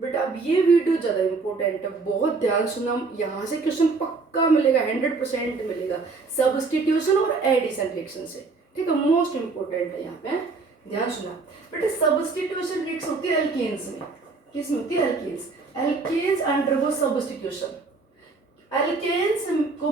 बेटा अब ये वीडियो ज़्यादा इंपॉर्टेंट है, बहुत ध्यान सुनना, यहाँ से क्वेश्चन पक्का मिलेगा, 100% मिलेगा सब्स्टिट्यूशन और एडिशन रिएक्शन से। ठीक है, मोस्ट इंपॉर्टेंट है यहाँ पे, ध्यान सुना बेटा। सब्स्टिट्यूशन रिएक्शन होती है एल्केन्स में, किस में होती है? Alkanes. Alkanes undergo substitution. Alkanes को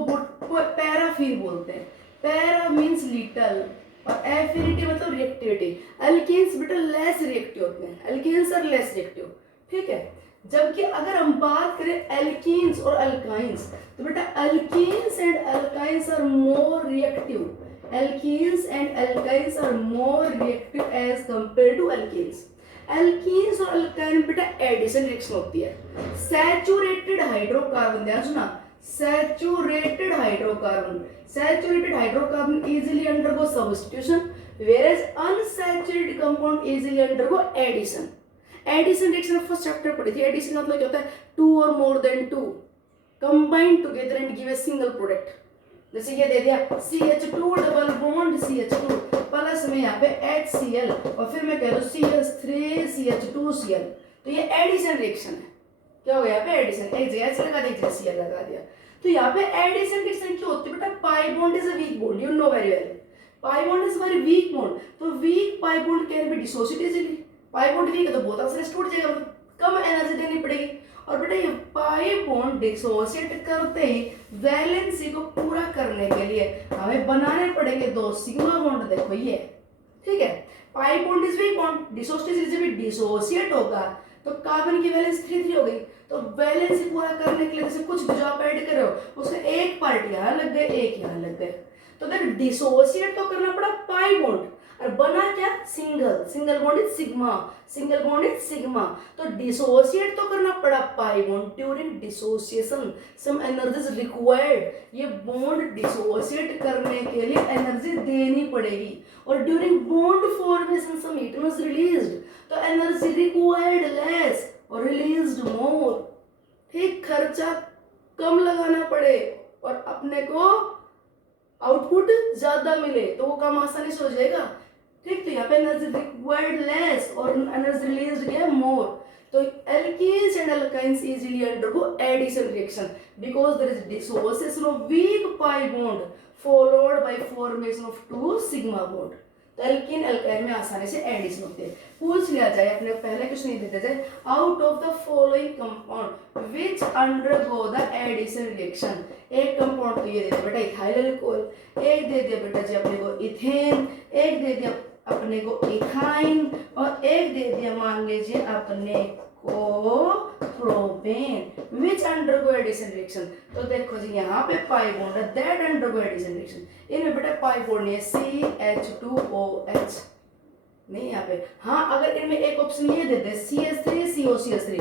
पैराफिर बोलते हैं। पैरा मीन्स लिटल और एफिनिटी मतलब रिएक्टिविटी। एल्केन्स बेटा लेस रिएक्टिव होते हैं, एल्केन्स आर लेस रिएक्टिव। ठीक है, जबकि अगर हम बात करें एल्कीन्स और अल्काइंस, तो बेटा alkenes and alkynes are more reactive. Alkenes and alkynes are more reactive as compared to alkenes. Alkenes और अल्काइन बेटा एडिशन रिएक्शन होती है। सैचुरेटेड हाइड्रोकार्बन, ध्यान सुना, saturated hydrocarbon, saturated hydrocarbon easily undergo substitution, whereas unsaturated compound easily undergo addition। Addition reaction first chapter पढ़ी थी। Addition मतलब क्या होता है? टू और more than two combine together and give a single product. जैसे ये दे दिया CH2 double bond CH2 plus में यहाँ पे HCl और फिर मैं कह दूं CH3CH2Cl, तो ये एडिशन रिएक्शन है। क्या हो गया यहाँ पे? एडिशन। एक जगह H लगा दिया, एक जगह Cl लगा दिया। तो यहाँ पे एडिशन रिएक्शन क्यों होती है बेटा? Pi bond is a weak bond, you know very well. Pi bond is very weak bond, तो weak pi bond can be dissociated easily. Pi bond weak है तो बहुत आसानी से टूट जाएगा, कम एनर्जी देनी पड़ेगी। और बेटा ये पाई बॉन्ड डिसोसिएट करते ही वैलेंसी को पूरा करने के लिए हमें बनाने पड़ेंगे दो सिग्मा बॉन्ड। देखो ये, ठीक है, पाई bond is weak bond, dissociate होगा तो कार्बन की वैलेंसी 3 हो गई। तो वैलेंसी पूरा करने के लिए जैसे कुछ भी जो आप ऐड कर रहे हो उसमें एक पार्ट यहाँ लग गए, एक यहाँ लग गए, तो देख डिसोसिएट तो करना पड़ा पाई बॉन्ड और बना क्या? Single. Single bond is sigma, single bond is sigma. तो डिसोसिएट तो करना पड़ा pi bond. During dissociation some energy is required. ये बॉन्ड डिसोसिएट करने के लिए एनर्जी देनी पड़ेगी। और during bond formation some heat was released, तो एनर्जी रिक्वायर्ड लेस और रिलीज्ड मोर। ठीक, खर्चा कम लगाना पड़े और अपने को आउटपुट ज्यादा मिले, तो वो काम आसानी से हो जाएगा। ठीक, तो यहाँ पे एनर्जी रिक्वायर्ड लेस और एनर्जी रिलीज्ड क्या है? मोर। तो alkenes and alkynes easily undergo addition reaction because there is dissociation of weak pi bond followed by formation of two sigma bond. तो एल्कीन अल्काइन में आसानी से एडिशन होती है। पूछ लिया जाए, अपने पहले क्वेश्चन ये देते जाए, out of the following compound which undergo the addition reaction. एक कंपाउंड तो ये दे दिया बेटा इथाइल अल्कोहल, एक दे दिया बेटा जी अपने को इथेन, एक दे दिया अपने को इथाइन और एक दे दिया मान लीजिए अपने को प्रोपेन। विच अंडरगो एडिशन रिएक्शन? तो देखो जी यहाँ पे पाई बॉन्ड है, दैट अंडरगो एडिशन रिएक्शन। इनमें बेटा पाई बॉन्ड नहीं है, CH2OH नहीं यहाँ पे। हाँ, अगर इनमें एक ऑप्शन ये देते CH3COCH3।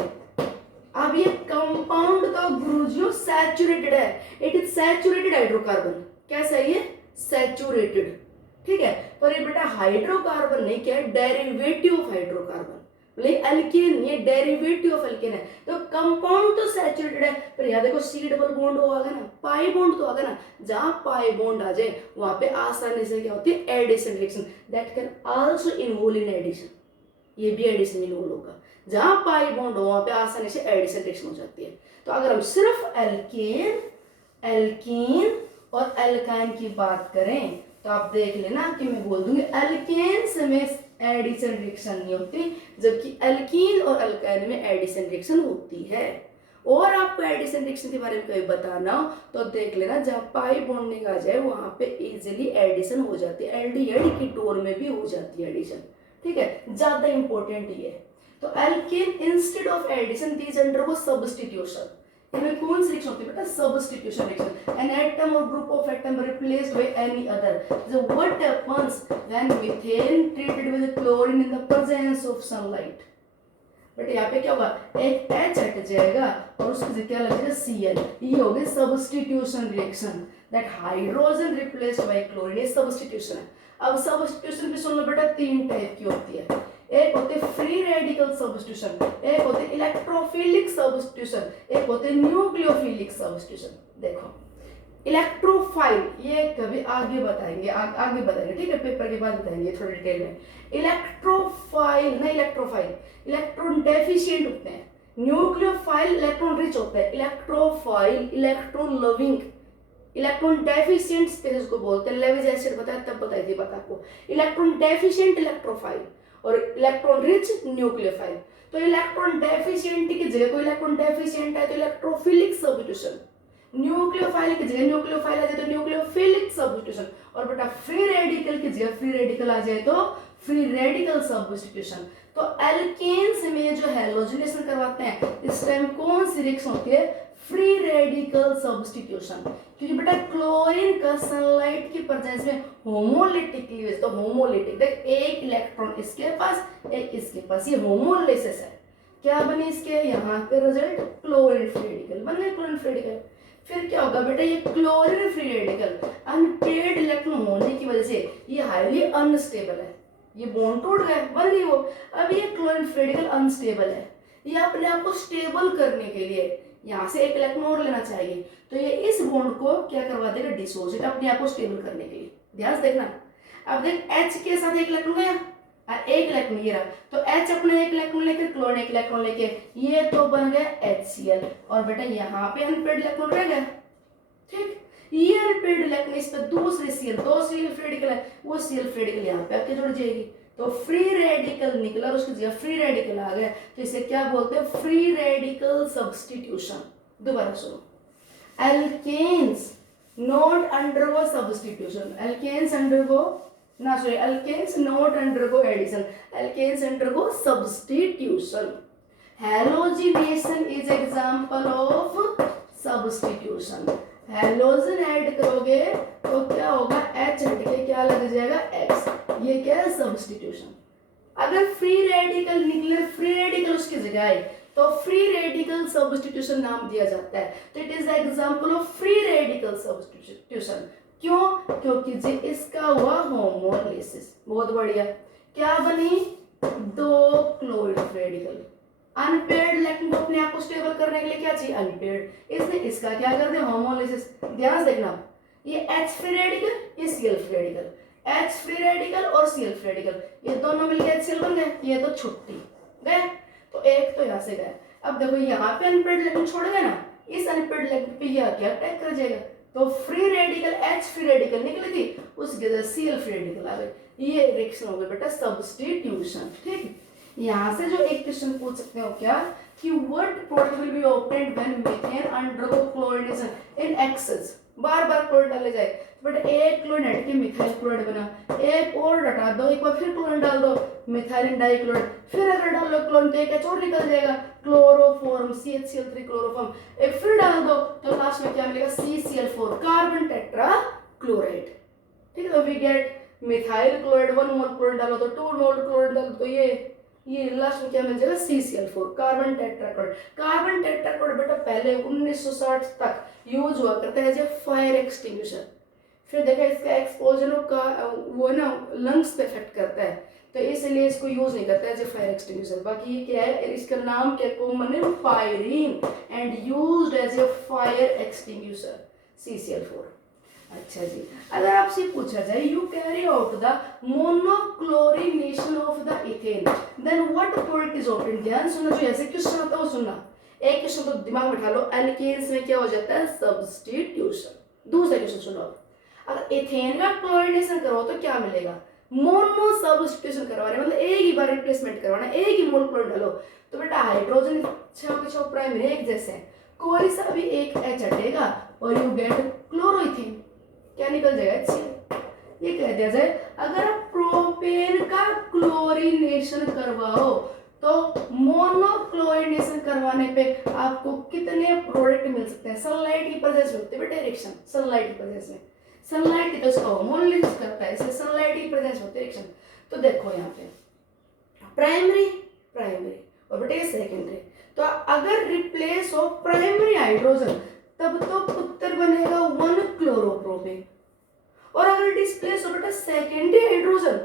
अब ये कंपाउंड का गुरुजियो सैचुरेटेड है, इट इज सैचुरेटेड हाइड्रोकार्बन। कैसा है ये? सैचुरेटेड। ठीक है, पर ये बेटा हाइड्रोकार्बन नहीं, क्या है? Derivative of hydrocarbon. एल्केन, ये डेरिवेटिव ऑफ एल्केन है। तो कंपाउंड तो सैचुरेटेड है, पर यहाँ देखो C डबल बॉन्ड हो आगा ना, पाई बॉन्ड तो आगा ना। जहां पाई बॉन्ड आ जाए वहां पे आसानी से क्या होती है? Addition reaction that can also involve in addition. ये भी एडिशन इन्वॉल्व होगा। जहां पाई बॉन्ड हो वहां पे आसानी से एडिशन रिएक्शन हो जाती है। तो अगर हम सिर्फ एल्केन, एल्कीन और एल्काइन की बात करें तो आप देख लेना कि मैं बोल दूंगी एल्केन्स में एडिशन रिएक्शन नहीं होती, जबकि एल्कीन और अल्काइन में एडिशन रिएक्शन होती है। और आपको एडिशन रिएक्शन के बारे में कभी बताना हो तो देख लेना, जहां पाई बॉन्डिंग आ जाए वहां पे इजीली एडिशन हो जाती है। एल्डिहाइड कीटोन में भी हो जाती है एडिशन। ठीक है, ज्यादा इंपॉर्टेंट ये है। तो alkane instead of addition these undergo substitution. इनमें कौन सी रिएक्शन होती है बेटा? Substitution reaction. एन एटम और group of atom replaced by any other. So what happens when methane treated with chlorine in the presence of sunlight? But यहाँ पे क्या होगा? एक H हट जाएगा और उसकी जगह क्या लगेगा? Cl। ये हो गई substitution reaction. That hydrogen replaced by chlorine, ये सब्स्टिट्यूशन है। अब सब्स्टिट्यूशन भी सुन लो बेटा, 3 टाइप की होती है। एक होते फ्री रेडिकल सब्स्टिट्यूशन, एक होते इलेक्ट्रोफिलिक सब्स्टिट्यूशन, एक होते न्यूक्लियोफिलिक सब्स्टिट्यूशन। देखो इलेक्ट्रोफाइल ये कभी आगे बताएंगे, आगे बताएंगे, ठीक है, पेपर के बाद बताएंगे थोड़ी डिटेल में। इलेक्ट्रोफाइल ना, इलेक्ट्रोफाइल इलेक्ट्रॉन डेफिशिएंट होते हैं, न्यूक्लियोफाइल इलेक्ट्रॉन रिच होता है, electrophile electron loving, electron deficient space को बोलते हैं, लेविस एसिड बताया तब बताई थी बात आपको, इलेक्ट्रॉन डेफिशिएंट इलेक्ट्रोफाइल और इलेक्ट्रॉन रिच न्यूक्लियोफाइल। तो इलेक्ट्रॉन डेफिशिएंट की जगह कोई इलेक्ट्रॉन डेफिशिएंट है तो इलेक्ट्रोफिलिक सब्स्टिट्यूशन, न्यूक्लियोफाइल की जगह न्यूक्लियोफाइल आ जाए तो न्यूक्लियोफिलिक सब्स्टिट्यूशन, और बेटा फ्री रेडिकल की जगह फ्री रेडिकल आ जाए तो फ्री रेडिकल सब्स्टिट्यूशन। तो एल्केन्स में जो हैलोजिनेशन करवाते हैं इस टाइम कौन सी रिएक्शन होती है, फ्री रेडिकल सब्स्टिट्यूशन, क्योंकि बेटा क्लोरीन का सनलाइट की प्रेजेंस में होमोलिटिक क्लीवेज, तो होमोलिटिक देख एक इलेक्ट्रॉन इसके पास एक इसके पास, ये होमोलिसिस है, क्या बने इसके यहाँ पे रिजल्ट क्लोरीन फ्री रेडिकल बन गए, क्लोरीन फ्री रेडिकल। फिर क्या होगा बेटा, ये chlorine free radical unpaired electron होने की वजह से ये हाईली अनस्टेबल है, ये बॉन्ड टूट गए बन गई वो, अब ये क्लोरीन फ्री रेडिकल अनस्टेबल है, ये अपने आप को स्टेबल करने के लिए यहाँ से एक इलेक्ट्रॉन और लेना चाहिए, तो ये इस बॉन्ड को क्या करवा देगा, डिसोसिएट, अपने आप को स्टेबल करने के लिए। ध्यान से देखना, अब देख H के साथ एक इलेक्ट्रॉन गया और एक इलेक्ट्रॉन ये रहा, तो H अपना एक इलेक्ट्रॉन लेकर क्लोरीन एक इलेक्ट्रॉन लेके ये तो बन गया HCl, और बेटा यहाँ पे अनपेड इलेक्ट्रॉन रह गया, ठीक, ये अनपेड इलेक्ट्रॉन इस पे दूसरे Cl, दो Cl फ्री रेडिकल है, वो Cl फ्री रेडिकल यहाँ पे आके जुड़ जाएगी, तो फ्री रेडिकल निकला और उसकी जगह फ्री रेडिकल आ गया, तो इसे क्या बोलते हैं, फ्री रेडिकल सब्स्टिट्यूशन। दोबारा सुनो, alkanes not undergo substitution, alkanes undergo ना sorry alkanes not undergo addition, alkanes undergo substitution, halogenation is example of substitution, halogen add करोगे तो क्या होगा, H हट के क्या लग जाएगा X, ये क्या है सब्स्टिट्यूशन। अगर फ्री रेडिकल निकले, फ्री रेडिकल उसकी जगह आए तो फ्री रेडिकल सब्स्टिट्यूशन नाम दिया जाता है, तो it is example of free radical substitution. क्यों, क्योंकि जी इसका हुआ होमोलिसिस, बहुत बढ़िया, क्या बनी, दो क्लोरीन रेडिकल, अनपेड इलेक्ट्रॉन को अपने आप को स्टेबल करने के लिए क्या चाहिए, अनपेड, इसने इसका क्या कर दिया, होमोलिसिस। ध्यान से देखना, ये H फ्री रेडिकल, ये Cl free radical, H free radical और Cl फ्री रेडिकल, ये दोनों मिलकर HCl बन गए, ये तो छुट्टी गए, तो एक तो यहाँ से गए। अब देखो यहाँ पे अनपेड इलेक्ट्रॉन छोड़ गए ना, इस अनपेड इलेक्ट्रॉन पे ये क्या अटैक कर जाएगा, तो free radical H free radical निकली थी, उसके जगह Cl फ्री रेडिकल आ गए, ये रिएक्शन हो गई बेटा सब्स्टिट्यूशन। ठीक, यहाँ से जो एक क्वेश्चन पूछ सकते हो क्या, कि what product will be obtained when methane undergo chlorination in excess, bar bar chlorine डाले जाए, बट एक क्लोरीन हट के मिथाइल क्लोराइड बना, एक और हटा दो, एक बार फिर क्लोरीन डाल दो, मिथाइलिन डाइक्लोराइड, फिर अगर डाल दो क्लोरीन तो एक एच और निकल जाएगा, क्लोरोफॉर्म CHCl3 क्लोरोफॉर्म, एक फिर डाल दो तो लास्ट में क्या मिलेगा, CCl4 कार्बन टेट्रा क्लोराइड। ठीक है, तो we get methyl chloride 1 mole chlorine डालो तो 2 मोल क्लोरीन डालो तो ये लास्ट में क्या मिल जाएगा, CCl4 carbon tetrachloride. Carbon tetrachloride बेटा पहले 1960 तक यूज हुआ करता है एज ए फायर एक्सटिंग्विशर, फिर देखा इसका एक्सपोजर का वो ना लंग्स पे इफेक्ट करता है, तो इसलिए इसको यूज नहीं करता एज ए फायर एक्सटिंग्विशर। बाकी ये क्या है, इसका नाम क्या कॉमन है, pyrene and used as a fire extinguisher CCl4। अच्छा जी, अगर आपसे पूछा जाए you carry out the monochlorination of the ethane then what product is obtained. ध्यान सुनो, जो ऐसे क्वेश्चन आता है वो सुनना, एक क्वेश्चन तो दिमाग में बिठा लो, एल्केन्स में क्या हो जाता है, सब्स्टिट्यूशन। दूसरा क्वेश्चन सुनो, अगर इथेन का क्लोरिनेशन करो तो क्या मिलेगा, मोनो सब्स्टिट्यूशन करवा रहे, मतलब एक ही बार रिप्लेसमेंट करवाना, एक ही मोल क्लोरीन डालो, तो बेटा हाइड्रोजन 6 प्राइम एक जैसे हैं, कोई सा भी एक H हटेगा और यू गेट क्लोरोइथेन, क्या निकल जाएगा HCl। ये कह दिया जाए, अगर आप प्रोपेन का क्लोरीनेशन करवाओ तो मोनोक्लोरिनेशन करवाने पे आपको कितने प्रोडक्ट मिल सकते हैं, सनलाइट की प्रेजेंस में होती है बेटा रिएक्शन, सनलाइट की प्रेजेंस में, सनलाइट की तो उसका होमोलिसिस करता है, इसलिए सनलाइट की प्रेजेंस में होती है रिएक्शन। तो देखो यहाँ पे प्राइमरी और बेटा सेकेंडरी, तो अगर रिप्लेस हो प्राइमरी हाइड्रोजन तब तो उत्तर बनेगा 1 क्लोरोप्रोपेन, और अगर डिस्प्लेस हो बेटा सेकेंडरी हाइड्रोजन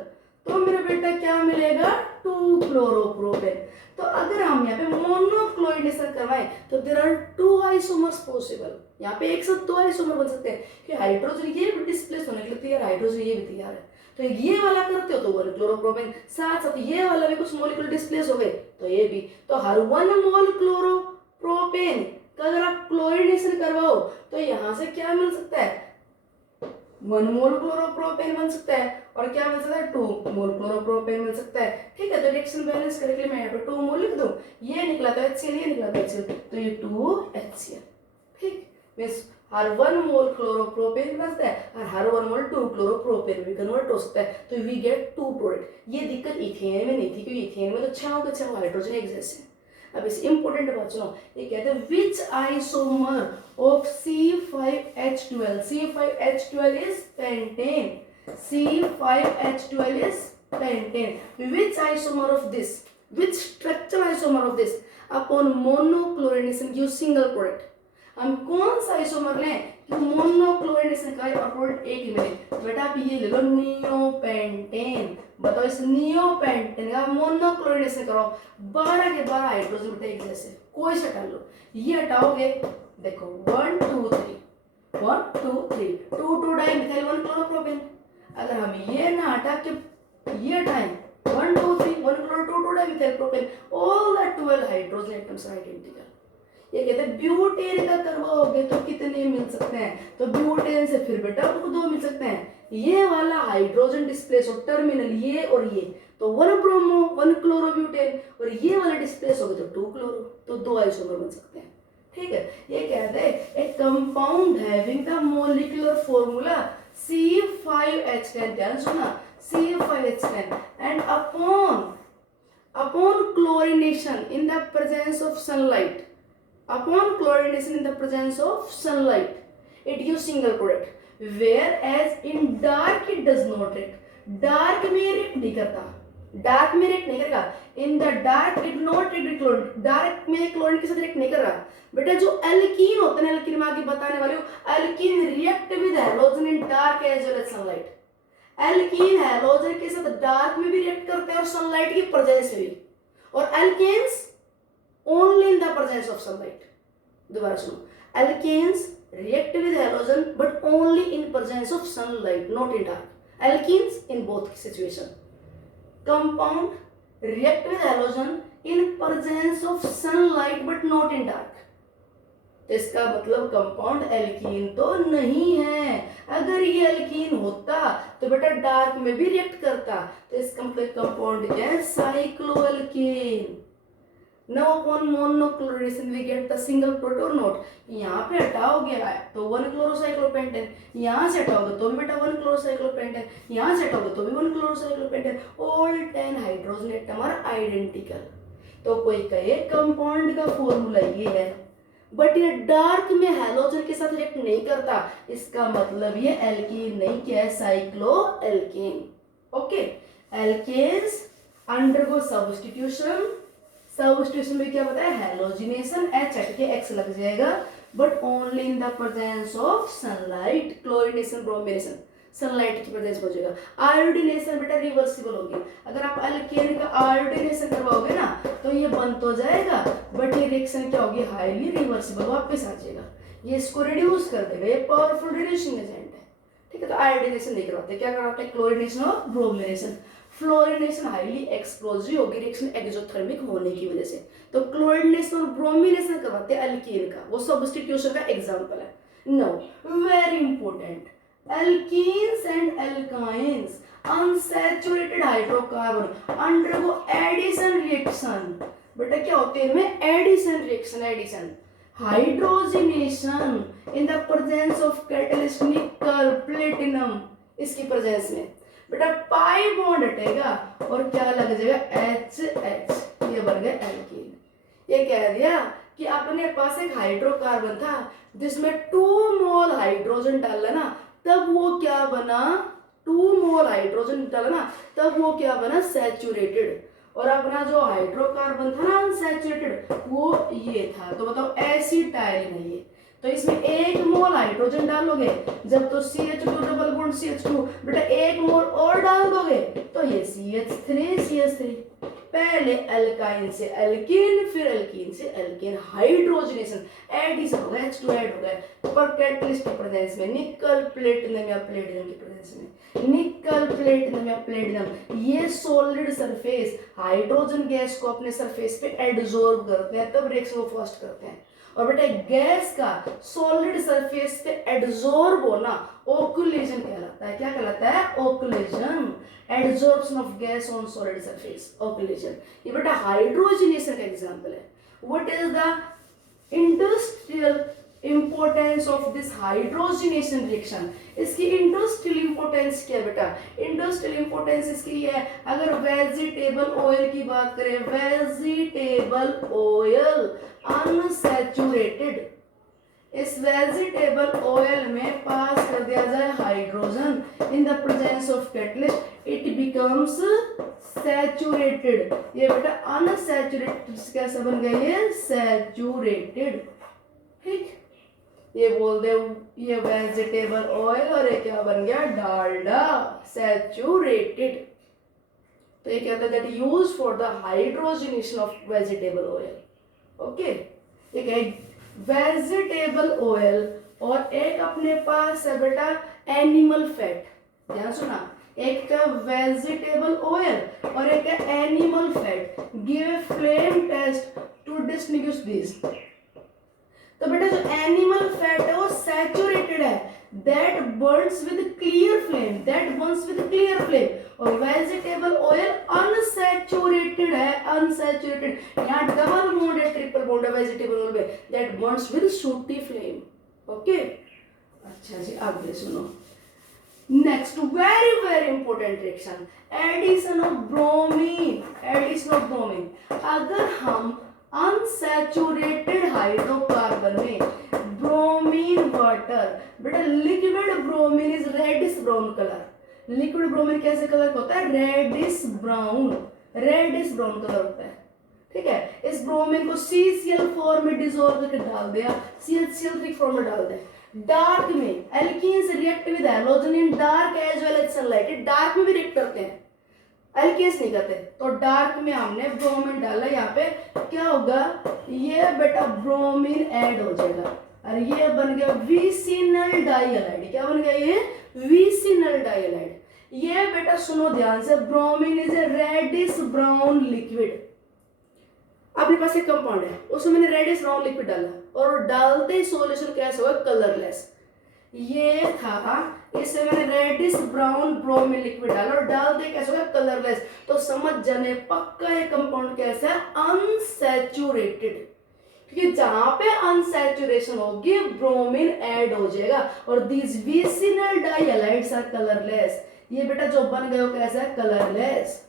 तो मेरा बेटा क्या मिलेगा, 2 क्लोरोप्रोपेन। तो अगर हम यहाँ पे मोनोक्लोरिनेशन करवाएं तो देयर आर 2 आइसोमर्स पॉसिबल, यहाँ पे एक साथ 2 आइसोमर बन सकते हैं कि हाइड्रोजन ये भी डिस्प्लेस होने के लिए तैयार, हाइड्रोजन ये भी तैयार है, तो ये वाला करते हो तो 1 क्लोरोप्रोपेन, साथ साथ ये वाला भी कुछ मॉलिक्यूल डिस्प्लेस हो गए तो ये भी। तो हर 1 मोल क्लोरोप्रोपेन का अगर आप क्लोरिनेशन करवाओ तो यहाँ से क्या मिल सकता है, 1 मोल क्लोरोप्रोपेन बन सकता है, और क्या मिल सकता है, 2 मोल क्लोरोप्रोपेन मिल सकता है। ठीक है, तो रिएक्शन बैलेंस करने के लिए मैं यहाँ पे 2 मोल लिख दूं, ये निकला तो HCl, ये निकला तो HCl, तो ये 2HCl। ठीक, मींस हर 1 मोल क्लोरोप्रोपेन बनता है और हर 1 मोल 2 क्लोरोप्रोपेन भी कन्वर्ट हो सकता है, तो वी गेट 2 प्रोडक्ट। ये दिक्कत इथेन में नहीं थी, क्योंकि इथेन में तो 6 हाइड्रोजन एक जैसे। अब इस इंपॉर्टेंट बात सुनो, ये कहते हैं which isomer of C5H12, C5H12 is pentane, C5H12 is pentane. Which isomer of this, which structural isomer of this upon monochlorination gives single product? हम कौन सा आइसोमर लें कि मोनोक्लोरिनेशन का और प्रोडक्ट एक ही मिले? तो बेटा आप ये ले लो नियोपेंटेन। बताओ इस नियोपेंटेन का मोनोक्लोरिनेशन करो, 12 के 12 हाइड्रोजन बेटा एक जैसे, कोई से हटा लो, ये हटाओगे देखो 1 2 3 1 2 3 2 डाइमिथाइल 1 क्लोरोप्रोपेन। अगर हम ये ना हटा के ये हटाएं 1 2 3 1 chloro 2 dimethyl propane, all the 12 hydrogen atoms are identical. ये कहते हैं ब्यूटेन का करवाओगे तो कितने मिल सकते हैं? तो ब्यूटेन से फिर बेटा आपको 2 मिल सकते हैं। ये वाला हाइड्रोजन डिस्प्लेस हो टर्मिनल, ये और ये, तो 1 ब्रोमो 1 क्लोरोब्यूटेन, और ये वाला डिस्प्लेस हो गया तो 2 क्लोरो, तो 2 आइसोमर बन सकते हैं। ठीक है, ये कहते हैं ए compound having the molecular formula C5H10, ध्यान सुना, C5H10 and upon chlorination in the presence of sunlight, upon chlorination in the presence of sunlight, it gives single product, whereas in dark it does not react. Dark में react नहीं करता, dark में react नहीं करेगा, in the dark it not react chlorine, dark में chlorine के साथ react नहीं कर रहा बेटा। जो एल्कीन होते हैं, एल्कीन में आगे बताने वाली हूँ, alkene react with halogen in dark as well as sunlight. Alkene halogen के साथ डार्क में भी रिएक्ट करते हैं और सनलाइट की प्रेजेंस में भी, और alkanes only in the presence of sunlight. दोबारा सुनो, alkanes react with halogen but only in presence of sunlight, not in dark. Alkenes in both situation. Compound react with halogen in presence of sunlight but not in dark. तो इसका मतलब compound alkene तो नहीं है। अगर ये alkene होता तो बेटा डार्क में भी रिएक्ट करता, तो इसका मतलब कंपाउंड क्या है, cycloalkene. Now upon monoclorination we get the single product or not? यहाँ पे हटाओगे तो 1 क्लोरोसाइक्लोपेंटेन, यहाँ से हटाओगे तो भी बेटा 1 क्लोरोसाइक्लोपेंटेन, यहाँ से हटाओगे तो भी 1 chlorocyclopentane, all 10 hydrogen atom are identical. तो कोई कहे कंपाउंड का फॉर्मूला ये है बट ये डार्क में हैलोजन के साथ रिएक्ट नहीं करता, इसका मतलब ये एल्कीन नहीं, क्या है, cycloalkene. Okay, alkanes undergo substitution, substitution में क्या बताया, हैलोजिनेशन, H हट के X लग जाएगा, but only in the presence of sunlight. Chlorination, bromination, sunlight की प्रेजेंस हो जाएगा। आयोडीनेशन बेटा रिवर्सिबल होगी, अगर आप एल्केन का आयोडीनेशन करवाओगे ना तो ये बंद तो जाएगा बट ये रिएक्शन क्या होगी, हाईली रिवर्सिबल, वापस आ जाएगा, ये इसको रिड्यूस कर देगा, ये पावरफुल रिड्यूसिंग एजेंट है। ठीक है, तो आयोडीनेशन नहीं करवाते, क्या करवाते हैं, क्लोरिनेशन और ब्रोमिनेशन। फ्लोरिनेशन हाईली एक्सप्लोजिव होगी रिएक्शन एक्सोथर्मिक होने की वजह से, तो क्लोरिनेशन और ब्रोमिनेशन करवाते हैं एल्कीन का, वो सब्स्टिट्यूशन का एग्जांपल है। No, very important, alkenes and alkynes unsaturated hydrocarbon undergo addition reaction. बेटा क्या होते हैं इनमें, addition reaction, addition, hydrogenation in the presence of catalyst nickel, platinum, इसकी प्रेजेंस में बेटा पाई बॉन्ड हटेगा और क्या लग जाएगा, HH, ये बन गया एल्कीन। ये कह दिया कि अपने पास एक हाइड्रोकार्बन था जिसमें 2 मोल हाइड्रोजन डाला ना, तब वो क्या बना, 2 मोल हाइड्रोजन डाला ना तब वो क्या बना, सैचुरेटेड, और अपना जो हाइड्रोकार्बन था ना अनसैचुरेटेड वो ये था, तो बताओ एसिटाइलिन है ये। तो इसमें 1 मोल हाइड्रोजन डालोगे, जब तो CH2 डबल बॉन्ड CH2, बेटा 1 मोल और डाल दोगे तो ये CH3 पहले अल्काइन से एल्कीन, फिर एल्कीन से एल्कीन, हाइड्रोजनेशन, एडिशन होगा, H2 ऐड होगा। पर कैटलिस्ट की प्रेजेंस में, निकल प्लेटिनम या प्लेटिनम की प्रेजेंस में, निकल प्लेटिनम या प्लेटिनम, ये सॉलिड सरफेस हाइड्रोजन गैस को अपने सरफेस पे एडजॉर्ब करते हैं, तब रिएक्शन को फास्ट करते हैं। और बेटा गैस का सॉलिड सरफेस पे एडजॉर्ब होना ओकुलेशन कहलाता है। क्या कहलाता है? Occlusion, adsorption of gas on solid surface, occlusion. ये बेटा हाइड्रोजनेशन का एग्जांपल है। What is the industrial importance of this hydrogenation reaction? इसकी इंडस्ट्रियल इंपोर्टेंस क्या है बेटा? इंडस्ट्रियल इंपोर्टेंस इसकी है, अगर वेजिटेबल ऑयल की बात करें, वेजिटेबल ऑयल अनसैचुरेटेड, इस वेजिटेबल ऑयल में पास कर दिया जाए hydrogen in the presence of catalyst, it becomes saturated. ये बेटा अनसैचुरेटेड कैसे बन गया? ये सैचुरेटेड। ठीक, ये बोल दे ये वेजिटेबल ऑयल और ये क्या बन गया? डालडा, सैचुरेटेड। तो ये कहते हैं that use for the hydrogenation of vegetable oil. Okay, एक है वेजिटेबल ऑयल और एक अपने पास है बेटा एनिमल फैट। ध्यान सुना, एक का वेजिटेबल ऑयल और एक है animal fat. Give a flame test to distinguish this. तो बेटा जो एनिमल फैट है वो सैचुरेटेड है, that burns with clear flame, that burns with clear flame. और वेजिटेबल ऑयल अनसैचुरेटेड है, अनसैचुरेटेड, यहाँ डबल बॉन्ड है, ट्रिपल बॉन्ड है वेजिटेबल ऑयल में, that burns with sooty flame. Okay, अच्छा जी आगे सुनो। Next very important reaction, addition of bromine, addition of bromine. अगर हम अनसैचुरेटेड हाइड्रोकार्बन में ब्रोमीन वाटर, बेटा liquid bromine is reddish brown colour. Liquid bromine कैसे कलर होता है? Reddish brown, reddish brown colour होता है। ठीक है, इस ब्रोमीन को CCl फॉर्म में डिसॉल्व करके डाल दिया, CH3 फॉर्म में डाल दिया। डार्क में alkenes react with halogen in dark as well as sunlight, dark में भी रिएक्ट करते हैं, एल्केन्स नहीं करते। तो डार्क में हमने ब्रोमीन डाला, यहाँ पे क्या होगा? ये बेटा ब्रोमीन ऐड हो जाएगा और ये बन गया विसिनल डाइहैलाइड। क्या बन गया? ये विसिनल डाइहैलाइड। ये बेटा सुनो ध्यान से, bromine is a reddish brown liquid. अपने पास एक कंपाउंड है, उसमें मैंने रेडिश ब्राउन लिक्विड डाला और डालते ही सॉल्यूशन कैसे होगा? कलरलेस। ये था, इससे मैंने रेडिश ब्राउन ब्रोमीन लिक्विड डाला और डाल दे कैसे होगा? कलरलेस। तो समझ जाने पक्का ये कंपाउंड कैसा है? अनसैचुरेटेड, क्योंकि जहां पे अनसैचुरेशन होगी ब्रोमीन ऐड हो जाएगा और दीज विसिनल डाइहैलाइड्स आर कलरलेस। ये बेटा जो बन गया वो कैसा है? कलरलेस।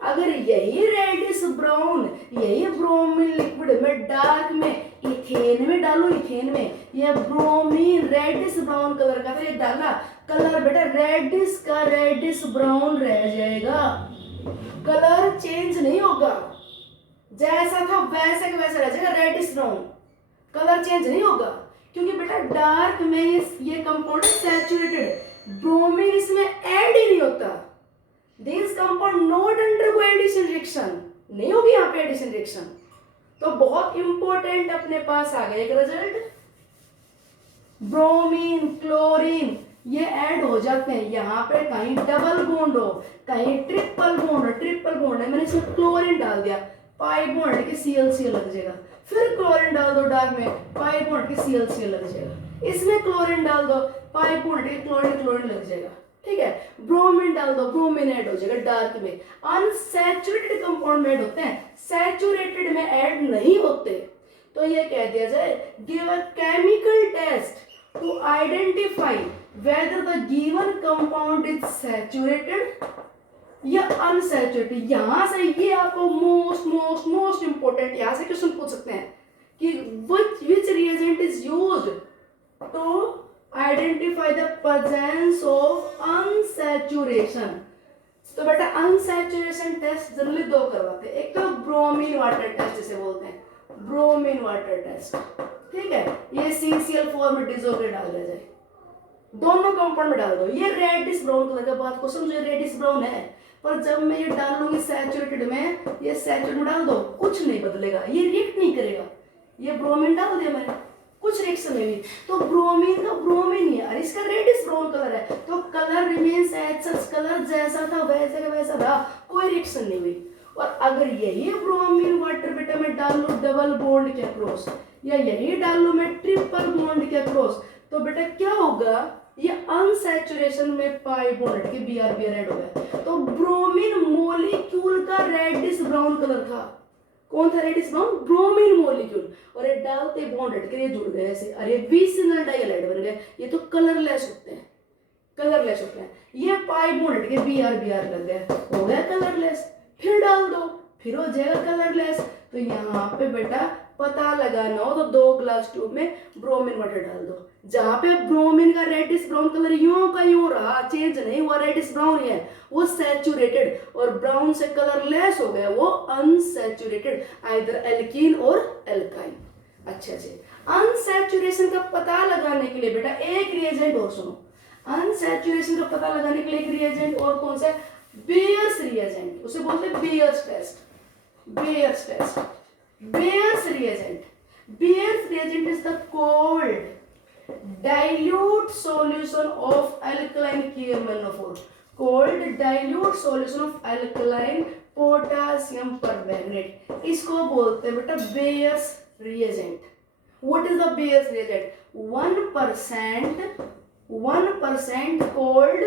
अगर यही रेडिश ब्राउन, यही ब्रोमीन लिक्विड में डार्क में इथेन में डालो, इथेन में ये ब्रोमीन रेडिश ब्राउन कलर का था, ये डाला, कलर बेटा रेडिश का रेडिश ब्राउन रह जाएगा, कलर चेंज नहीं होगा, जैसा था वैसे का वैसा रह जाएगा, रेडिश ब्राउन, कलर चेंज नहीं होगा। क्योंकि बेटा डार्क में ये कंपाउंड सैचुरेटेड, ब्रोमीन इसमें ऐड ही नहीं होता। This compound not undergo addition reaction, नहीं होगी यहाँ पे एडिशन रिएक्शन। तो बहुत इंपॉर्टेंट अपने पास आ गया एक रिजल्ट, ब्रोमीन क्लोरीन ये ऐड हो जाते हैं, यहाँ पे कहीं डबल बॉन्ड हो, कहीं ट्रिपल बॉन्ड हो, ट्रिपल बॉन्ड है, मैंने इसमें क्लोरीन डाल दिया, पाई बॉन्ड के ClCl लग जाएगा, फिर क्लोरीन डाल दो डार्क में, पाई बॉन्ड के ClCl लग जाएगा, इसमें क्लोरीन डाल दो, पाई बॉन्ड के क्लोरीन लग जाएगा। ठीक है, ब्रोमीन डाल दो, ब्रोमीन ऐड हो जाएगा डार्क में। अनसैचुरेटेड कंपाउंड में ऐड होते हैं, सैचुरेटेड में ऐड नहीं होते। तो ये कह दिया जाए, give a chemical test to identify whether the given compound is saturated या अनसैचुरेटेड। यहां से ये आपको मोस्ट इंपोर्टेंट, यहां से क्वेश्चन पूछ सकते हैं कि which reagent is used to identify the presence of unsaturation। तो बेटा अनसैचुरेशन टेस्ट जनरली दो करवाते हैं, एक तो ब्रोमीन वाटर टेस्ट जिसे बोलते हैं, ब्रोमीन वाटर टेस्ट, ठीक है, ये CCl4 में डिसॉल्व कर डाल दिया जाए, दोनों कंपाउंड में डाल दो। ये रेडिश ब्राउन कलर का, बात को समझो, रेडिश ब्राउन है, पर जब मैं ये डाल लूंगी सैचुरेटेड में, ये सैचुरेटेड में डाल दो, कुछ नहीं बदलेगा, ये रिएक्ट नहीं करेगा। ये ब्रोमीन डाल दिया मैंने, कुछ रिएक्शन नहीं हुई, तो ब्रोमीन का ब्रोमीन ही है और इसका रेडिश ब्राउन कलर है, तो colour remains as such, colour जैसा था वैसे का वैसा रहा, कोई रिएक्शन नहीं हुई। और अगर यही ब्रोमीन वाटर बेटा मैं डाल लूं डबल बॉन्ड के अक्रॉस, या यही डाल लूं मैं ट्रिपल बॉन्ड के अक्रॉस, तो बेटा क्या होगा, ये अनसैचुरेशन में पाई बॉन्ड के Br ऐड हो गया, तो ब्रोमीन मॉलिक्यूल का रेडिश ब्राउन कलर था। कौन था रेडिश ब्राउन? Bromine molecule. और ये डालते बॉन्ड हट के ये जुड़ गए ऐसे, अरे विसिनल डाइहाइड बन गए, ये तो कलरलेस होते हैं, कलरलेस होते हैं। ये पाई बॉन्ड हट के Br लग गया, हो गया कलरलेस। फिर डाल दो, फिर हो जाएगा कलरलेस। तो यहाँ पे बेटा पता लगाना हो तो 2 ग्लास ट्यूब में ब्रोमीन वाटर डाल दो, जहां पे ब्रोमीन का रेडिश ब्राउन कलर यूं का यूं रहा, चेंज नहीं हुआ, रेडिश ब्राउन ही है, वो सैचुरेटेड, और ब्राउन से कलरलेस हो गया, वो अनसैचुरेटेड, आइदर एल्कीन और एल्काइन। अच्छा जी, अनसैचुरेशन का पता लगाने के लिए बेटा एक रिएजेंट और सुनो, अनसैचुरेशन का पता लगाने के लिए एक रिएजेंट और कौन सा है? बेयर्स रिएजेंट, उसे बोलते हैं Baeyer's test, Baeyer's test, Baeyer's reagent. Baeyer's reagent is the cold dilute solution of alkaline KMnO4, cold dilute solution of alkaline potassium permanganate, इसको बोलते हैं बेटा bears reagent. What is the Bayer's reagent? 1% cold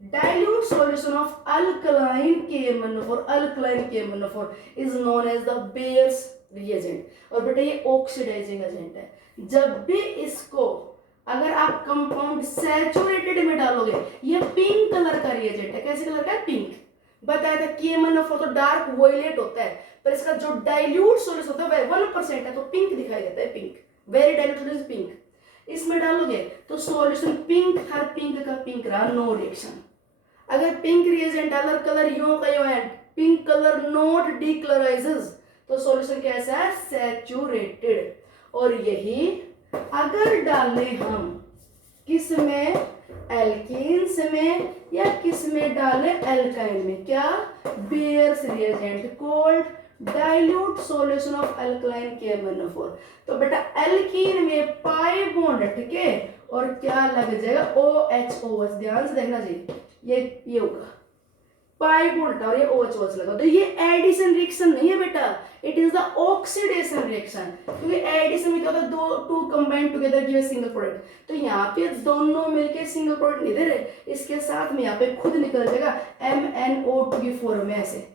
dilute solution of alkaline KMnO4, alkaline KMnO4 is known as the Bayer's reagent। और बेटा ये oxidising agent है। जब भी इसको अगर आप कंपाउंड सैचुरेटेड में डालोगे, ये पिंक कलर का रिएजेंट है। कैसे कलर का है? पिंक। बताया था KMnO4 तो डार्क वॉयलेट होता है, पर इसका जो डाइल्यूट सॉल्यूशन होता है वह 1% है, तो पिंक दिखाई देता है, pink, very diluted is pink. इसमें डालोगे तो सॉल्यूशन पिंक, हर पिंक का पिंक रहा, नो रिएक्शन। अगर पिंक रिएजेंट डालर कलर यूं का यूं है, पिंक कलर नॉट डीकलराइजेस, तो सॉल्यूशन कैसा है? सैचुरेटेड। और यही अगर डालें हम किस में? एल्कीन्स में, या किस में डालें? एल्काइन में। क्या? Bears reagent, cold dilute solution of alkaline KMnO4। तो बेटा एल्कीन में पाई बॉन्ड हटके और क्या लग जाएगा? OH। ध्यान से देखना चाहिए, ये होगा पाई बॉन्ड और ये OH लगा, तो ये एडिशन रिएक्शन नहीं है बेटा, it is the oxidation reaction. क्योंकि एडिशन में क्या होता है? To combine together give a single product. तो यहाँ पे दोनों मिलके सिंगल प्रोडक्ट नहीं दे रहे, इसके साथ में यहाँ पे खुद निकल जाएगा MnO2 की फॉर्म में ऐसे।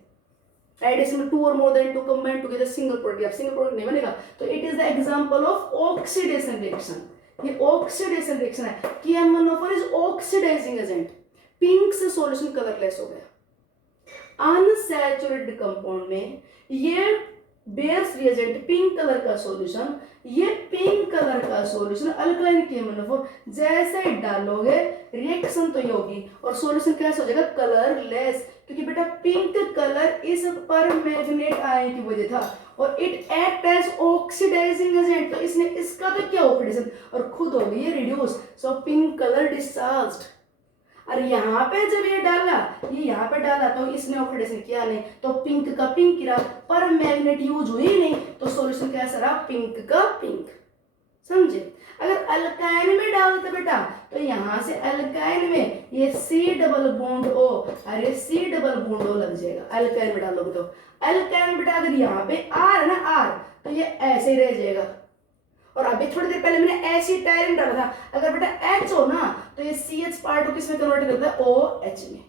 एडिशन में 2 और more than 2 combine together single product, single product नहीं बनेगा। तो it is the example of oxidation reaction. ये ऑक्सीडेशन रिएक्शन है। KMnO4 is oxidising agent. Pink से सॉल्यूशन कलरलेस हो गया। अनसैचुरेटेड कंपाउंड में ये बेयर्स रिएजेंट पिंक कलर का सॉल्यूशन, ये पिंक कलर का सॉल्यूशन अल्कलाइन KMnO4 जैसे ही डालोगे रिएक्शन तो ये होगी और सॉल्यूशन कैसा हो जाएगा? कलरलेस। क्योंकि बेटा पिंक कलर इस परमैंगनेट आयन की वजह था और it act as oxidising agent, तो इसने इसका तो क्या ऑक्सीडेशन और खुद हो गई reduce, so pink colour discharged. और यहाँ पे जब ये डाला, ये यहाँ पे डाला तो इसने ऑक्सीडेशन किया नहीं, तो पिंक का पिंक गिरा, पर मैग्नेट यूज हुई नहीं, तो सॉल्यूशन कैसा रहा? पिंक का पिंक। समझे? अगर अल्काइन में डालते बेटा तो यहाँ से अल्काइन में ये C डबल बॉन्ड O, अरे C डबल बॉन्ड O लग जाएगा अल्काइन में डालोगे तो। अल्काइन बेटा अगर यहाँ पे R है ना, R, तो ये ऐसे ही रह जाएगा। और अभी थोड़ी देर पहले मैंने एसिटाइलिन डाला था, अगर बेटा H हो ना तो ये CH पार्ट को किसमें कन्वर्ट करता है? OH में।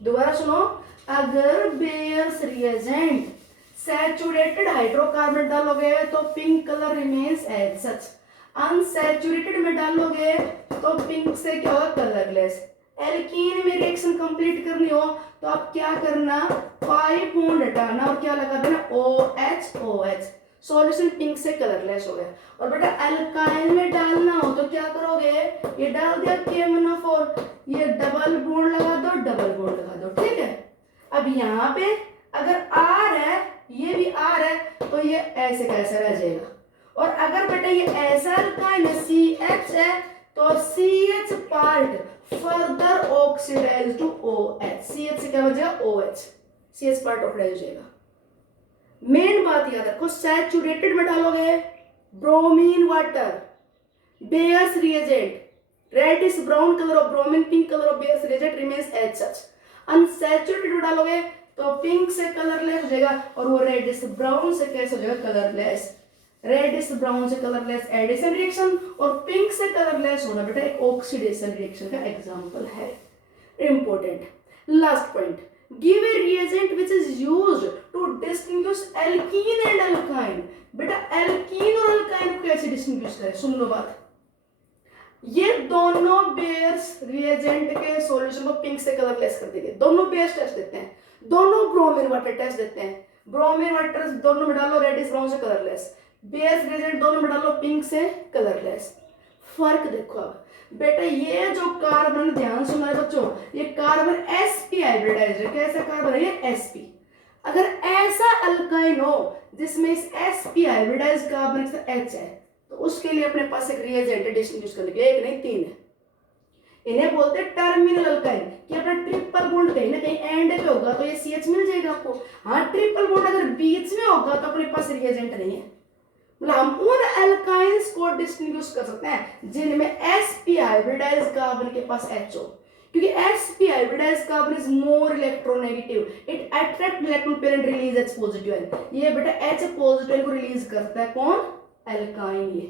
दोबारा सुनो, अगर बेयर्स रिएजेंट सैचुरेटेड हाइड्रोकार्बन डालोगे तो pink colour remains as such, unsaturated में डालोगे तो पिंक से क्या होगा? कलरलेस। एल्कीन में रिएक्शन कंप्लीट करनी हो तो आप क्या करना? पाई बॉन्ड हटाना और क्या लगा देना? OH। सॉल्यूशन पिंक से कलरलेस हो गया। और बेटा अल्काइन में डालना हो तो क्या करोगे? ये डाल दिया KMnO4, ये डबल बॉन्ड लगा दो, डबल बॉन्ड लगा दो, ठीक है। अब यहाँ पे अगर R है, ये भी R है, तो ये ऐसे कैसे रह जाएगा। और अगर बेटा ये ऐसा अल्काइन है CH है तो CH part further oxidise to OH, CH से क्या हो जाएगा OH, CH पार्ट ऑक्सीडाइज हो जाएगा। मेन बात याद रखो, सैचुरेटेड में डालोगे bromine water, Baeyer's reagent, reddish brown colour of bromine, pink colour of Baeyer's reagent remains as such. Unsaturated में डालोगे तो पिंक से कलरलेस हो जाएगा और वो रेडिश ब्राउन से कैसे हो जाएगा कलरलेस। रेडिश ब्राउन से कलरलेस एडिशन रिएक्शन और पिंक से कलरलेस होना बेटा एक ऑक्सीडेशन रिएक्शन का एग्जांपल है। Important last point, give a reagent which is used to distinguish alkene and alkyne. बेटा एल्कीन और अल्काइन को कैसे डिस्टिंग्विश करें, सुन लो बात। ये दोनों बेयर्स रिएजेंट के सॉल्यूशन को पिंक से कलरलेस कर देंगे। दोनों बेयर्स टेस्ट देते हैं, दोनों ब्रोमीन वाटर टेस्ट देते हैं। ब्रोमीन वाटर दोनों में डालो रेडिश ब्राउन से कलरलेस, बेयर्स रिएजेंट दोनों में डालो पिंक से कलरलेस। फर्क देखो अब बेटा, ये जो कार्बन, ध्यान सुना है बच्चों, ये कार्बन sp हाइब्रिडाइज्ड है। कैसा कार्बन है ये sp। अगर ऐसा अल्काइन हो जिसमें इस sp हाइब्रिडाइज्ड कार्बन के साथ H है तो उसके लिए अपने पास एक रिएजेंट डिस्टिंग्विश करने के लिए, एक नहीं तीन है। इन्हें बोलते हैं टर्मिनल अल्काइन, कि अपना ट्रिपल बॉन्ड कहीं ना कहीं एंड पे होगा तो ये CH मिल जाएगा आपको। हाँ, ट्रिपल बॉन्ड अगर बीच में होगा तो अपने पास रिएजेंट नहीं है। मतलब हम उन अल्काइंस को डिस्टिंग्विश कर सकते हैं जिनमें sp हाइब्रिडाइज्ड कार्बन के पास H हो, क्योंकि sp hybridised carbon is more electronegative, it attract electron pair and release H positive ion. ये बेटा H पॉजिटिव को रिलीज करता है कौन, अल्काइन। ये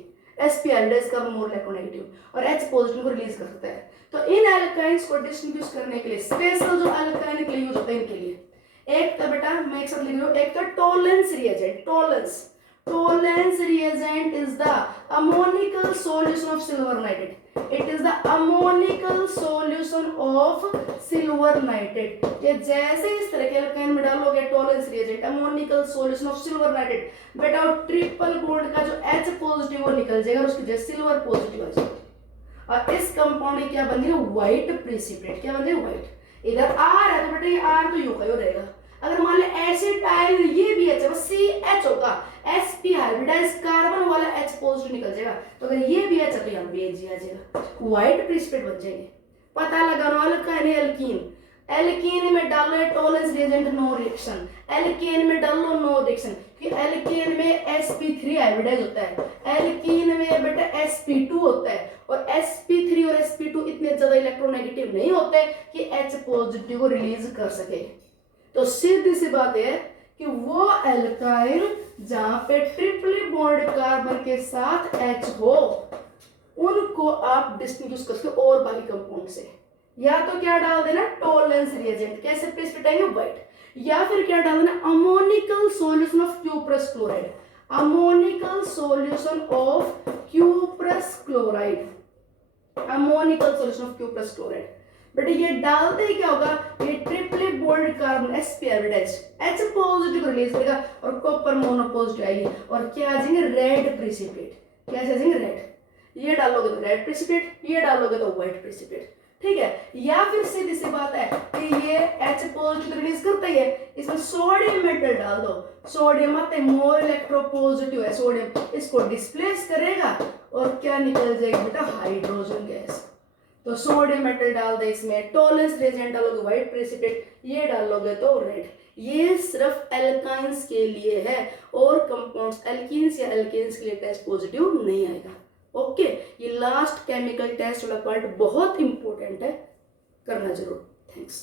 sp hybridised carbon more electronegative और H पॉजिटिव को रिलीज कर सकता है। तो इन अल्काइंस को डिस्टिंग्विश करने के लिए स्पेशल जो अल्काइन के लिए यूज होते हैं इनके लिए, एक तो बेटा मैं एक साथ लिख रहा हूं, एक तो Tollens reagent. Tollens reagent is the ammonical solution of silver nitrate. It is the ammonical solution of silver nitrate. ये जैसे इस तरह के अल्काइन में डालोगे Tollens reagent, ammonical solution of silver nitrate, बेटा ट्रिपल बॉन्ड का जो H पॉजिटिव वो निकल जाएगा और उसकी जगह सिल्वर पॉजिटिव आ जाएगा और इस कंपाउंड की क्या बन जाएगा, व्हाइट प्रेसिपिटेट। क्या बन जाएगा, व्हाइट। इधर R है तो बेटा ये R तो यू का ही रहेगा। अगर मान ले एसिटाइल ये भी H है, CH होगा, sp हाइब्रिडाइज्ड कार्बन वाला H पॉजिटिव निकल जाएगा, तो अगर ये भी H है तो यहाँ भी H आ जाएगा, व्हाइट प्रेसिपिटेट बन जाएंगे। पता लगाना अल्काइन है एल्कीन, एल्कीन में डालो Tollens reagent no reaction, alkane में डालो नो रिएक्शन, कि एल्केन में sp3 हाइब्रिडाइज होता है, एल्कीन में बेटा sp2 होता है और sp3 और sp2 इतने ज्यादा इलेक्ट्रोनेगेटिव नहीं होते कि H पॉजिटिव को रिलीज कर सके। तो सीधी सी बात है कि वो एल्काइन जहां पे ट्रिपली बॉन्ड कार्बन के साथ H हो उनको आप डिस्टिंग्विश कर सकते और बाकी कंपाउंड से। या तो क्या डाल देना टोलेंस रिएजेंट, कैसे प्रेसिपिटेट आएंगे, व्हाइट, या फिर क्या डाल देना ammoniacal solution of cuprous chloride, ammoniacal solution of cuprous chloride, ammoniacal solution of cuprous chloride. बेटा ये डालते ही क्या होगा, ये triply bond carbon sp hybridised H positive release करेगा और कॉपर मोनो पॉजिटिव आएगी और क्या आ जाएंगे, रेड प्रेसिपिटेट। क्या आ जाएंगे, रेड। ये डालोगे तो रेड प्रेसिपिटेट, ये डालोगे तो व्हाइट प्रेसिपिटेट। ठीक है, या फिर सीधी सी बात है कि ये H पॉजिटिव रिलीज करता ही है, इसमें सोडियम मेटल डाल दो, सोडियम आते मोर इलेक्ट्रोपॉजिटिव है, सोडियम इसको डिस्प्लेस करेगा और क्या निकल जाएगी बेटा, हाइड्रोजन गैस। तो सोडियम मेटल डाल दे इसमें, टोलेंस रिएजेंट डालोगे व्हाइट प्रेसिपिटेट, ये डालोगे तो रेड। ये सिर्फ एल्काइंस के लिए है और कंपाउंड्स एल्कीन्स या एल्केन्स के लिए टेस्ट पॉजिटिव नहीं आएगा। ओके, ये लास्ट केमिकल टेस्ट वाला पार्ट बहुत इंपॉर्टेंट है, करना जरूर। थैंक्स।